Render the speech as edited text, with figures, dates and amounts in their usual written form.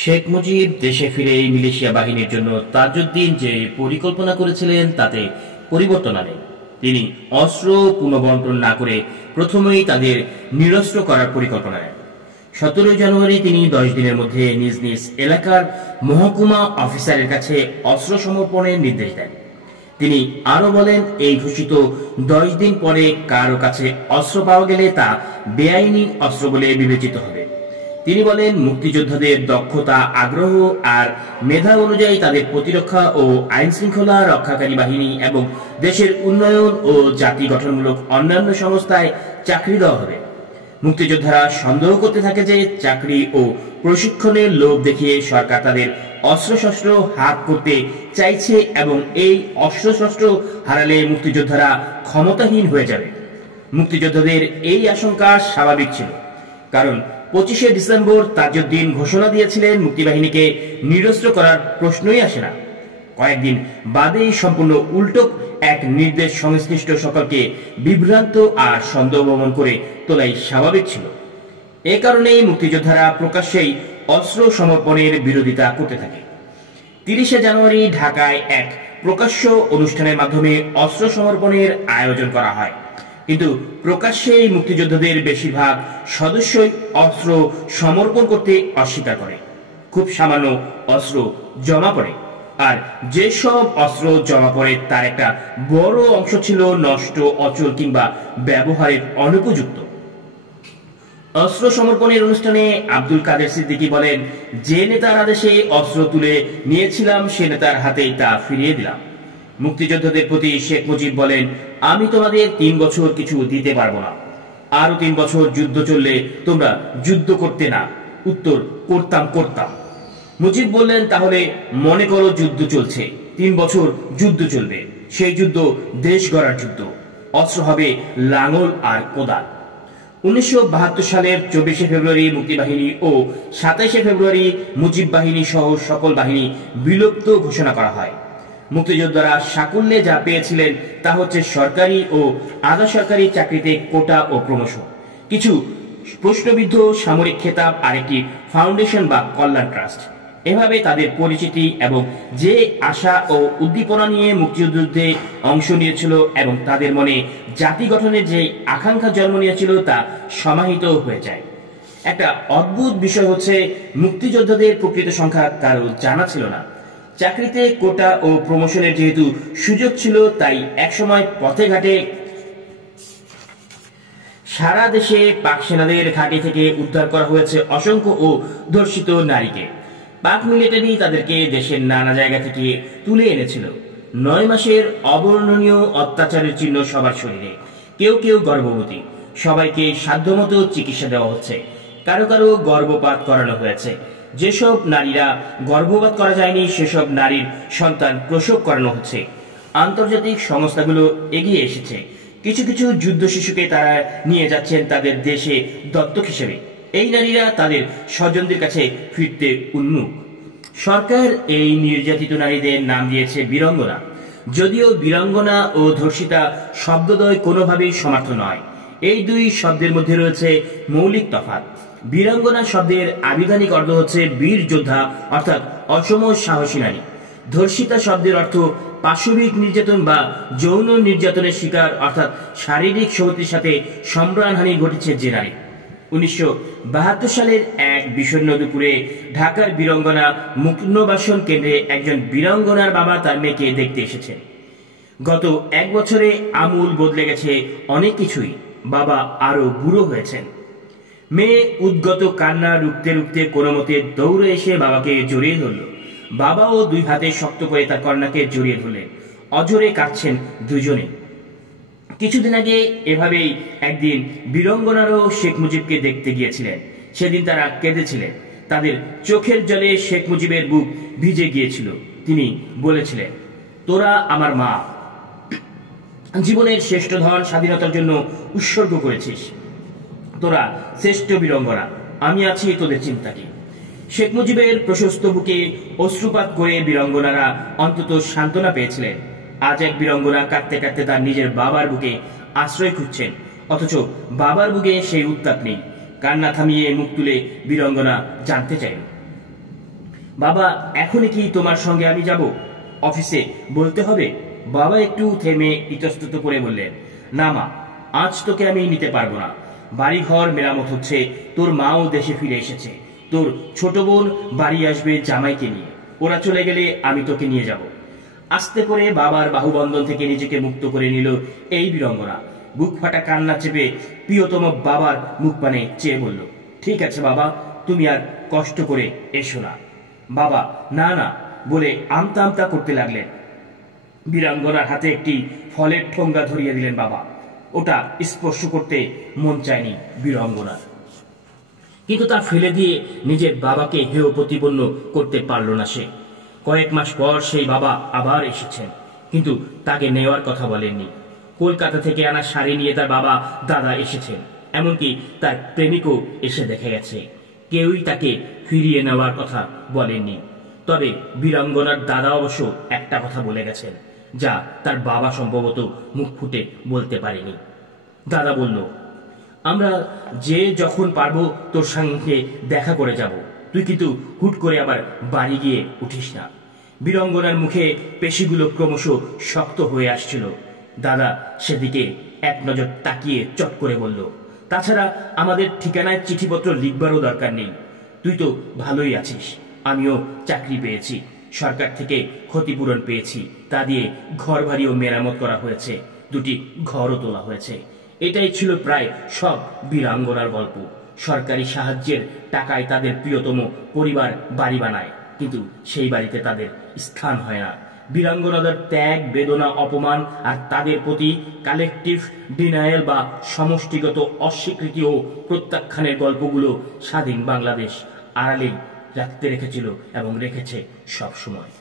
শেখ মুজিব দেশে ফিরে মিলিশিয়া বাহিনীর জন্য তাজউদ্দিন যে পরিকল্পনা করেছিলেন তাতে পরিবর্তন আনেন। তিনি অস্ত্র পুনঃবন্টন না করে প্রথমেই তাদের নিরস্ত্র করার পরিকল্পনা নেন। 17 জানুয়ারি তিনি 10 দিনের মধ্যে নিজ নিজ এলাকার মহকুমা অফিসারের কাছে অস্ত্র সমর্পণের নির্দেশ দেন। তিনি আরো বলেন, এই ঘোষিত 10 দিন পরে কারো কাছে অস্ত্র পাওয়া গেলে তা বেআইনি অস্ত্র বলে বিবেচিত হবে। তিনি বলেন, মুক্তিযোদ্ধাদের দক্ষতা, আগ্রহ আর মেধা অনুযায়ী তাদের প্রতিরক্ষা ও আইন শৃঙ্খলা রক্ষাকারী বাহিনী এবং দেশের উন্নয়ন ও জাতি গঠনমূলক অন্যান্য সংস্থায় চাকরি দেওয়া হবে। মুক্তিযোদ্ধারা সন্দেহ করতে থাকে যে চাকরি ও প্রশিক্ষণের লোভ দেখিয়ে সরকার তাদের অস্ত্রশস্ত্র হাত করতে চাইছে এবং এই অস্ত্রশস্ত্র হারালে মুক্তিযোদ্ধারা ক্ষমতাহীন হয়ে যাবে। মুক্তিযোদ্ধাদের এই আশঙ্কা স্বাভাবিক ছিল, কারণ 25শে ডিসেম্বর তাজউদ্দিন ঘোষণা দিয়েছিলেন মুক্তিবাহিনীকে নিরস্ত্র করার প্রশ্নই আসে না। কয়েকদিন বাদেই সম্পূর্ণ উল্টো এক নির্দেশ সংশ্লিষ্ট সকলকে বিভ্রান্ত আর সন্দেহভ্রমণ করে তোলাই স্বাভাবিক ছিল। এ কারণেই মুক্তিযোদ্ধারা প্রকাশ্যেই অস্ত্র সমর্পণের বিরোধিতা করতে থাকে। 30শে জানুয়ারি ঢাকায় এক প্রকাশ্য অনুষ্ঠানের মাধ্যমে অস্ত্র সমর্পণের আয়োজন করা হয়, কিন্তু প্রকাশ্যেই মুক্তিযোদ্ধাদের বেশিরভাগ সদস্যই অস্ত্র সমর্পণ করতে অস্বীকার করে। খুব সামান্য অস্ত্র জমা পড়ে, আর যেসব অস্ত্র জমা পড়ে তার একটা বড় অংশ ছিল নষ্ট, অচল কিংবা ব্যবহারের অনুপযুক্ত। অস্ত্র সমর্পণের অনুষ্ঠানে আব্দুল কাদের সিদ্দিকী বলেন, যে নেতার আদেশে অস্ত্র তুলে নিয়েছিলাম সে নেতার হাতেই তা ফিরিয়ে দিলাম। মুক্তিযোদ্ধাদের প্রতি শেখ মুজিব বলেন, আমি তোমাদের 3 বছর কিছু দিতে পারবো না, আরো 3 বছর যুদ্ধ চললে তোমরা যুদ্ধ করতে না? উত্তর, করতাম। মুজিব বললেন, তাহলে মনে করো যুদ্ধ চলছে, 3 বছর যুদ্ধ চলবে, সেই যুদ্ধ দেশ গড়ার যুদ্ধ, অস্ত্র হবে লাঙল আর কোদাল। 1972 সালের 24শে ফেব্রুয়ারি মুক্তিবাহিনী ও 27শে ফেব্রুয়ারি মুজিব বাহিনী সহ সকল বাহিনী বিলুপ্ত ঘোষণা করা হয়। মুক্তিযোদ্ধারা সাকুল্যে যা পেয়েছিলেন তা হচ্ছে সরকারি ও আধা সরকারি চাকরিতে কোটা ও প্রমোশন, কিছু প্রশ্নবিদ্ধ সামরিক খেতাব আর একটি ফাউন্ডেশন বা কল্যাণ ট্রাস্ট। এভাবে তাদের পরিচিতি এবং যে আশা ও উদ্দীপনা নিয়ে মুক্তিযুদ্ধে অংশ নিয়েছিল এবং তাদের মনে জাতি গঠনের যে আকাঙ্ক্ষা জন্ম নিয়েছিল তা সমাহিত হয়ে যায়। একটা অদ্ভুত বিষয় হচ্ছে, মুক্তিযোদ্ধাদের প্রকৃত সংখ্যা কারো জানা ছিল না। চাকরিতে কোটা ও প্রমোশনের যেহেতু সুযোগ ছিল, তাই একসময় পথে ঘাটে সারা দেশে পাক সেনাদের ঘাঁটি থেকে উদ্ধার করা হয়েছে অসংখ্য ও ধর্ষিত নারীকে। পাক মিলিটারি তাদেরকে দেশের নানা জায়গা থেকে তুলে এনেছিল। 9 মাসের অবর্ণনীয় অত্যাচারের চিহ্ন সবার শরীরে, কেউ কেউ গর্ভবতী, সবাইকে সাধ্যমতো চিকিৎসা দেওয়া হচ্ছে, কারো কারো গর্ভপাত করানো হয়েছে। যেসব নারীরা গর্ভপাত করা যায়নি সেসব নারীর সন্তান প্রসব করানো হচ্ছে। আন্তর্জাতিক সংস্থাগুলো এগিয়ে এসেছে, কিছু কিছু যুদ্ধ শিশুকে তারা নিয়ে যাচ্ছেন তাদের দেশে দত্তক হিসেবে। এই নারীরা তাদের স্বজনদের কাছে ফিরতে উন্মুখ। সরকার এই নির্যাতিত নারীদের নাম দিয়েছে বীরাঙ্গনা, যদিও বীরাঙ্গনা ও ধর্ষিতা শব্দদ্বয় কোনোভাবেই সমার্থ নয়। এই দুই শব্দের মধ্যে রয়েছে মৌলিক তফাৎ। বীরাঙ্গনা শব্দের আবিধানিক অর্থ হচ্ছে বীর যোদ্ধা, অর্থাৎ অসম সাহসী নারী। ধর্ষিতা শব্দের অর্থ পাশবিক নির্যাতন বা যৌন নির্যাতনের শিকার, অর্থাৎ শারীরিক শক্তির সাথে সম্প্রাণহানি ঘটেছে যে নারী। 1972 সালের এক বিষণ্ণ দুপুরে ঢাকার বীরাঙ্গনা মুক্তবাসন কেন্দ্রে একজন বীরাঙ্গনার বাবা তার মেয়েকে দেখতে এসেছেন। গত 1 বছরে আমূল বদলে গেছে অনেক কিছুই। বাবা আরো বুড়ো হয়েছেন। মেয়ে উদ্গত কান্না রুখতে রুখতে কোনো মতে দৌড়ে এসে বাবাকে জড়িয়ে ধরল। বাবাও 2 হাতে শক্ত করে তার কন্যাকে জড়িয়ে ধরলেন। অঝরে কাঁদছেন দুজনে। কিছুদিন আগে এভাবেই একদিন বীরাঙ্গনারও শেখ মুজিবকে দেখতে গিয়েছিলেন। সেদিন তারা কেঁদেছিলেন। তাদের চোখের জলে শেখ মুজিবের বুক ভিজে গিয়েছিল। তিনি বলেছিলেন, তোরা আমার মা, জীবনের শ্রেষ্ঠ ধন স্বাধীনতার জন্য উৎসর্গ করেছিস। তোরা শ্রেষ্ঠ বীরাঙ্গনা, আমি আছি তোদের চিন্তা কি। শেখ মুজিবের প্রশস্ত বুকে অশ্রুপাত করে বীরাঙ্গনারা অন্তত সান্ত্বনা পেয়েছিলেন। আজ এক বীরাঙ্গনা কাঁদতে কাঁদতে তার নিজের বাবার বুকে আশ্রয় খুঁজছেন, অথচ বাবার বুকে সেই উত্তাপ নেই। কান্না থামিয়ে মুখ তুলে বীরাঙ্গনা জানতে চাইল, বাবা, এখনই কি তোমার সঙ্গে আমি যাব? অফিসে বলতে হবে? বাবা একটু থেমে ইতস্তত করে বললেন, না মা, আজ তোকে আমি নিতে পারবো না। বাড়িঘর মেরামত হচ্ছে, তোর মাও দেশে ফিরে এসেছে, তোর ছোট বোন বাড়ি আসবে জামাইকে নিয়ে, ওরা চলে গেলে আমি তোকে নিয়ে যাব। আস্তে করে বাবার বাহুবন্ধন থেকে নিজেকে মুক্ত করে নিল এই বীরঙ্গনা। বুক ফাটা কান্না চেপে প্রিয়তম বাবার মুখ পানে চেয়ে বলল, ঠিক আছে বাবা, তুমি আর কষ্ট করে এসো না। বাবা না না বলে আমতা আমতা করতে লাগলেন। বীরাঙ্গনার হাতে একটি ফলের ঠোঙ্গা ধরিয়ে দিলেন বাবা। ওটা স্পর্শ করতে মন চায়নি বীরাঙ্গনার, কিন্তু তা ফেলে দিয়ে নিজের বাবাকে হেয় প্রতিপন্ন করতে পারল না সে। কয়েক মাস পর সেই বাবা আবার এসেছেন, কিন্তু তাকে নেওয়ার কথা বলেননি। কলকাতা থেকে আনা শাড়ি নিয়ে তার বাবা দাদা এসেছেন, এমনকি তার প্রেমিকও এসে দেখে গেছে। কেউই তাকে ফিরিয়ে নেওয়ার কথা বলেননি। তবে বীরাঙ্গনার দাদা অবশ্য একটা কথা বলে গেছেন, যা তার বাবা সম্ভবত মুখ ফুটে বলতে পারেনি। দাদা বলল, আমরা যে যখন পারবো তোর সঙ্গে দেখা করে যাব, তুই কিন্তু হুট করে আবার বাড়ি গিয়ে উঠিস না। বীরাঙ্গনার মুখে পেশিগুলো ক্রমশ শক্ত হয়ে আসছিল। দাদা সেদিকে এক নজর তাকিয়ে চট করে বলল, তাছাড়া আমাদের ঠিকানায় চিঠিপত্র লিখবারও দরকার নেই। তুই তো ভালোই আছিস, আমিও চাকরি পেয়েছি, সরকার থেকে ক্ষতিপূরণ পেয়েছি, তা দিয়ে ঘর বাড়িও মেরামত করা হয়েছে, দুটি ঘরও তোলা হয়েছে। এটাই ছিল প্রায় সব বীরাঙ্গনার গল্প। সরকারি সাহায্যের টাকায় তাদের প্রিয়তম পরিবার বাড়ি বানায়, কিন্তু সেই বাড়িতে তাদের স্থান হয় না। বীরাঙ্গনাদের ত্যাগ, বেদনা, অপমান আর তাদের প্রতি কালেকটিভ ডিনায়াল বা সমষ্টিগত অস্বীকৃতি ও প্রত্যাখ্যানের গল্পগুলো স্বাধীন বাংলাদেশ আড়ালেই রাখতে রেখেছিল এবং রেখেছে সব সময়।